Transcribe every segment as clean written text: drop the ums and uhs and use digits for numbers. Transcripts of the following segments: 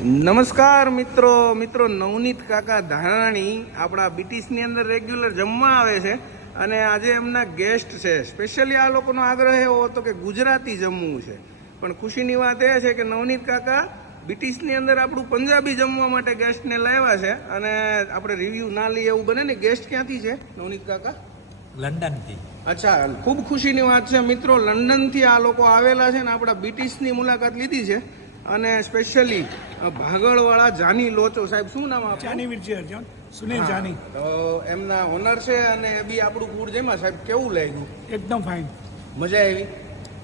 નમસ્કાર મિત્રો નવનીત કાકા ધારાણી આપણા બીટીસની અંદર રેગ્યુલર જમવા આવે છે અને આજે એમના ગેસ્ટ છે. સ્પેશિયલી આ લોકોનો આગ્રહ એવો હતો કે ગુજરાતી જમવું છે, પણ ખુશીની વાત એ છે કે નવનીત કાકા બીટીસની અંદર આપણું પંજાબી જમવા માટે ગેસ્ટને લાવ્યા છે અને આપણે રિવ્યૂ ના લઈએ એવું બને ને. ગેસ્ટ ક્યાંથી છે નવનીત કાકા? લંડનથી. અચ્છા, ખૂબ ખુશીની વાત છે મિત્રો, લંડનથી આ લોકો આવેલા છે ને આપણા બીટીસની મુલાકાત લીધી છે. અને સ્પેશિયલી ભાગળવાળા જાની લોચો. સાહેબ શું નામ આપે? જાની મિર્ચી અર્જુન, સુનિલ જાની. તો એમના ઓનર છે અને એ બી આપણું ફૂડ જેમાં. સાહેબ કેવું લાગ્યું? એકદમ ફાઇન, મજા આવી.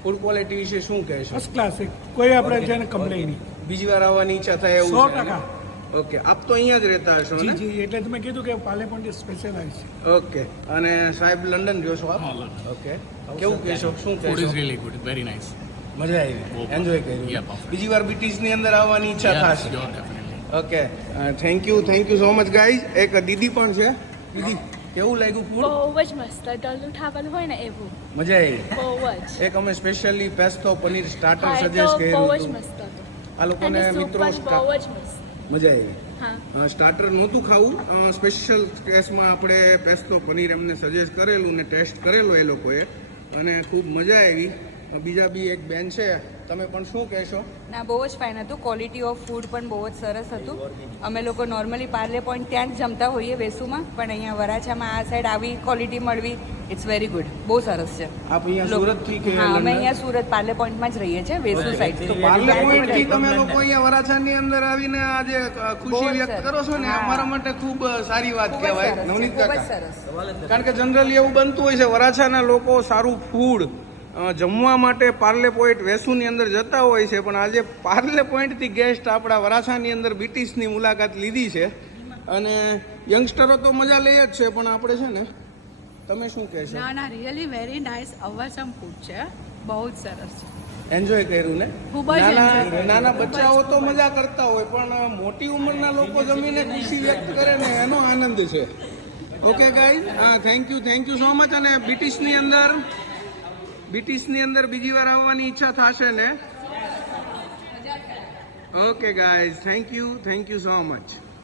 ફૂડ ક્વોલિટી વિશે શું કહેશો? ફર્સ્ટ ક્લાસ, કોઈ આપણે જેને કમ્પ્લેન નહીં. બીજી વાર આવવાની ઈચ્છા થાય એવું? 100%. ઓકે, આપ તો અહીંયા જ રહેતા હશો ને? જી, એટલે તમે કીધું કે પાર્લેમેન્ટ સ્પેશિયલાઇઝ છે. ઓકે, અને સાહેબ લંડન રહ્યો છો આપ? ઓકે, કેવું કહેશો? શું Food is કહેશો? really good, very nice. મજા આવી, એન્જોય કર્યું? Yeah, perfect. બીજી વાર બીટીસની અંદર આવવાની ઈચ્છા Yes, થશે? sure, definitely. Okay, thank you so much guys. એક દીદી પણ છે. દીદી, કેવું લાગ્યું ફૂડ? બહુ જ મસ્ત. ડલું ઠાવલ હોય ને એવું. મજા આવી. બહુ જ. એક અમે સ્પેશિયલી પેસ્તો પનીર સ્ટાર્ટર હા, એ તો સજેસ્ટ બહુ કર્યું જ હતું. મસ્ત હતું. આ લોકોને અને મિત્રો સૂપ પણ બહુ જ મસ્ત. મજા આવી. હા. સ્ટાર્ટર નહોતું ખાવું, સ્પેશિયલ કેસમાં આપણે પેસ્તો પનીર એમને સજેસ્ટ કરેલું ને ટેસ્ટ કરેલો એ લોકોએ અને ખૂબ મજા આવી. બીજા બી એક બેન છે, તમે પણ શું કહેશો? ના, બહુ જ ફાઇન હતું. ક્વોલિટી ઓફ ફૂડ પણ બહુ જ સરસ હતું. અમે લોકો નોર્મલી પાર્લે પોઈન્ટ ત્યાં જ જમતા હોઈએ વેસુમાં, પણ અહીંયા વરાછામાં આ સાઈડ આવી ક્વોલિટી મળવી, ઇટ્સ વેરી ગુડ. બહુ સરસ છે. આપ અહીંયા સુરતથી કે હા, અમે લંડન? અહીંયા સુરત પાર્લે પોઈન્ટમાં જ રહીએ છીએ, વેસુ સાઈડ. તો પાર્લે પોઈન્ટથી તમે લોકો અહીંયા વરાછાની અંદર આવીને આજે ખુશી બહુ જ વ્યક્ત સરસ. કરો છો ને, હા. અમારા માટે ખૂબ સારી વાત ખૂબ જ કહેવાય સરસ છે, નવનીત ખૂબ જ કાકા. સરસ. કારણ કે જનરલી એવું બનતું હોય છે, વરાછાના લોકો સારું ફૂડ જમવા માટે પાર્લે પોઈન્ટ વેસુની અંદર જતા હોય છે, પણ આજે પાર્લે પોઈન્ટથી ગેસ્ટ આપણા વરાછાની અંદર બીટીસની મુલાકાત લીધી છે અને યંગસ્ટરો તો મજા લે જ છે, પણ આપણે છે ને, તમે શું કહેશો? ના, રિયલી વેરી નાઇસ અવસમ ફૂડ છે, બહુ જ સરસ છે. એન્જોય કર્યું ને? ખૂબ જ enjoy કર્યું. નાના બચ્ચાઓ તો મજા કરતા હોય, પણ મોટી ઉંમરના લોકો જમીને ખુશી વ્યક્ત કરે ને એનો આનંદ છે. Okay guys, thank you so much. અને બીટીસની અંદર બીજી વાર આવવાની ઈચ્છા થશે ને? Okay guys, thank you so much.